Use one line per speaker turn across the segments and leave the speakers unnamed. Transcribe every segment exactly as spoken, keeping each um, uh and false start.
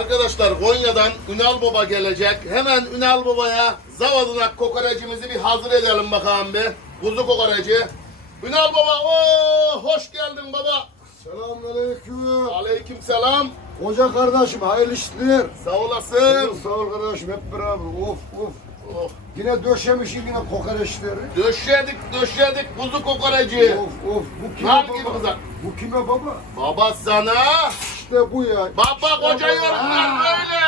Arkadaşlar Konya'dan Ünal Baba gelecek. Hemen Ünal Baba'ya zavadına kokorecimizi bir hazır edelim bakalım bir. Kuzu kokoreci. Ünal Baba, ooo hoş geldin baba.
Selamünaleyküm.
Aleyküm selam.
Hoca kardeşim hayırlı işler.
Sağ olasın.
Sağ ol kardeşim hep beraber. Of of.
Oh.
Yine döşemişim yine kokoreçleri.
Döşedik döşedik kuzu kokoreci.
Of of. Bu kime
Nar
baba?
gibi kızar.
Bu kime baba?
Baba sana.
İşte bu ya.
Baba koca yorumlar böyle.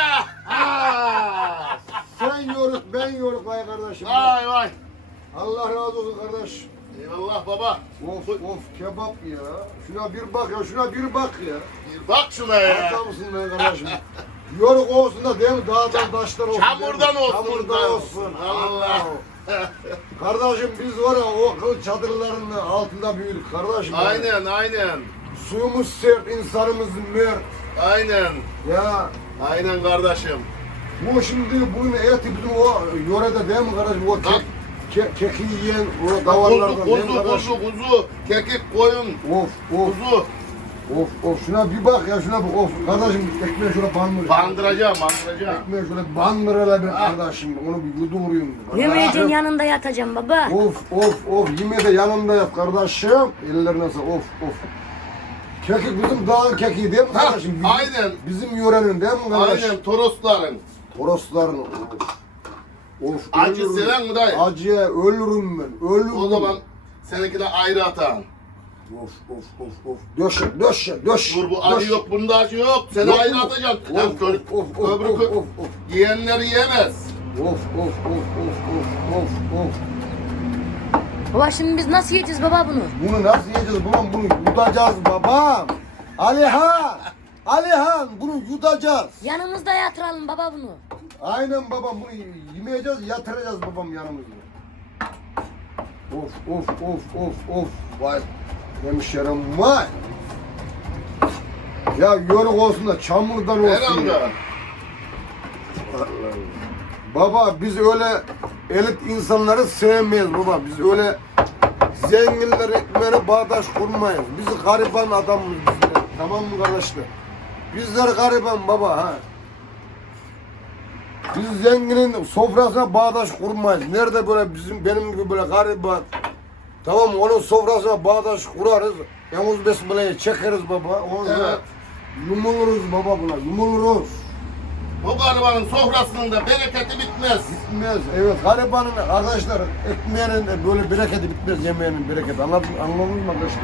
Ha. Sen yoruk ben yoruk vay kardeşim.
Vay vay.
Allah razı olsun kardeş.
Eyvallah baba.
Of of kebap ya. Şuna bir bak ya şuna bir bak ya.
Bir bak şuna ya.
Adamsın ben kardeşim. Yoruk olsun da değil mi? Dağdan taşlar olsun.
Çamurdan
değil mi?
olsun.
Çamurdan olsun.
Allah.
Kardeşim biz var ya o kıl çadırlarının altında büyüdük kardeşim.
Aynen aynen.
Suyumuz sert, insanımız mert.
Aynen.
Ya
Aynen kardeşim.
bu şimdi bugün eti bizim o yörede değil mi kardeşim? O
Ha?
kek, ke, keki yiyen o
Kuzu,
davarlardan değil mi
kuzu,
kardeşim?
kuzu, kuzu, kekik, koyun,
Of of
kuzu.
of of şuna bir bak ya şuna bak of kardeşim ekmeği şöyle bandır.
Bandıracağım, bandıracağım.
Ekmeği şöyle bandır hele bir kardeşim onu bir yuduruyum.
Yemeyeceğin yanında yatacağım baba.
Of of of yeme de yanımda yap kardeşim. Ellerine sağ of of. Kekik bizim dağın kekiği değil mi
Ha,
kardeşim? Bizim,
aynen.
Bizim yörenin değil mi kardeşim?
Aynen, torosların.
Torosların of. Of.
Acı
ölürüm.
seven mi dayı?
Acıya ölürüm ben. Ölürüm.
O zaman seninki de ayrı atan.
Of of of of. Döş döş döş.
Dur bu
döş.
acı yok, bunda acı yok. Seni
Yok
ayrı
mu?
atacaksın.
Of,
Hem körük,
of, of,
öbürü
of,
kö-
of, of.
yiyenleri yemez.
Of of of of of of of.
Baba şimdi biz nasıl yiyeceğiz baba bunu?
Bunu nasıl yiyeceğiz babam? Bunu yutacağız babam. Alihan. Alihan bunu yutacağız.
Yanımızda yatıralım baba bunu.
Aynen babam bunu yemeyeceğiz, yatıracağız babam yanımızda. Of of of of of. Vay hemşerim vay. Ya yoruk olsun da çamurdan olsun.
Herhalde.
Ya. Baba biz öyle elit insanları sevmeyiz baba. Biz öyle zenginler ekmeğine bağdaş kurmayız. Biz gariban adamız bizler. Tamam mı kardeşler? Bizler gariban baba ha. Biz zenginin sofrasına bağdaş kurmayız. Nerede böyle bizim benim gibi böyle gariban. Tamam mı? Onun sofrasına bağdaş kurarız. Yavuz besmeleyi çekeriz baba. Ondan sonra
Evet.
yumuluruz baba buna. Yumuluruz.
Bu garibanın sofrasının da bereketi bitmez.
Bitmez. Evet garibanın arkadaşlar ekmeğinin de böyle bereketi bitmez. Yemeğinin bereketi. Anladın, anladın mı arkadaşlar?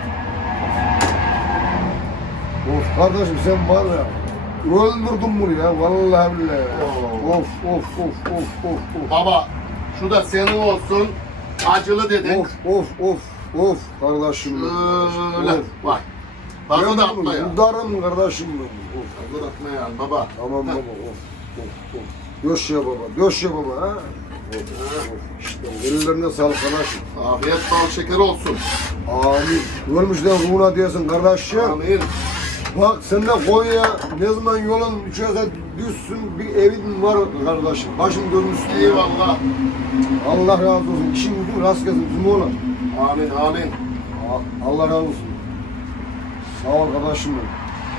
Of kardeşim sen var ya. Öldürdün bunu ya. Vallahi billahi.
Oo.
Of of of of of of.
Baba, şu da senin olsun. Acılı dedin.
Of of of of kardeşim.
Öyle.
Of.
Bak. Fazla da atma ya.
Yudarım kardeşim benim. Of.
Fazla da atma yani baba.
Tamam baba of of of. Döş ya baba. Döş ya baba ha. Of of. İşte ellerine sağlık kardeşim.
Afiyet bal şeker olsun.
Amin. Görmüşler ruhuna diyorsun kardeşim.
Amin.
Bak sen de Konya ne zaman yolun içerisine düşsün bir evin var kardeşim. Başım görmüşsün. ya.
Eyvallah.
Allah razı olsun. İşin gücün rast gelsin bizim oğlan.
Amin amin.
A- Allah razı olsun. Sağ ol kardeşim benim.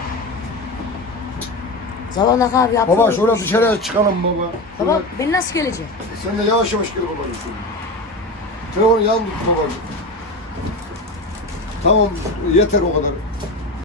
Zavanak abi yapıyor.
Baba şöyle dışarıya çıkalım baba. Şöyle,
Baba ben nasıl geleceğim?
sen de yavaş yavaş gel babacığım. Telefonu yan tut babacığım. Tamam yeter o kadar.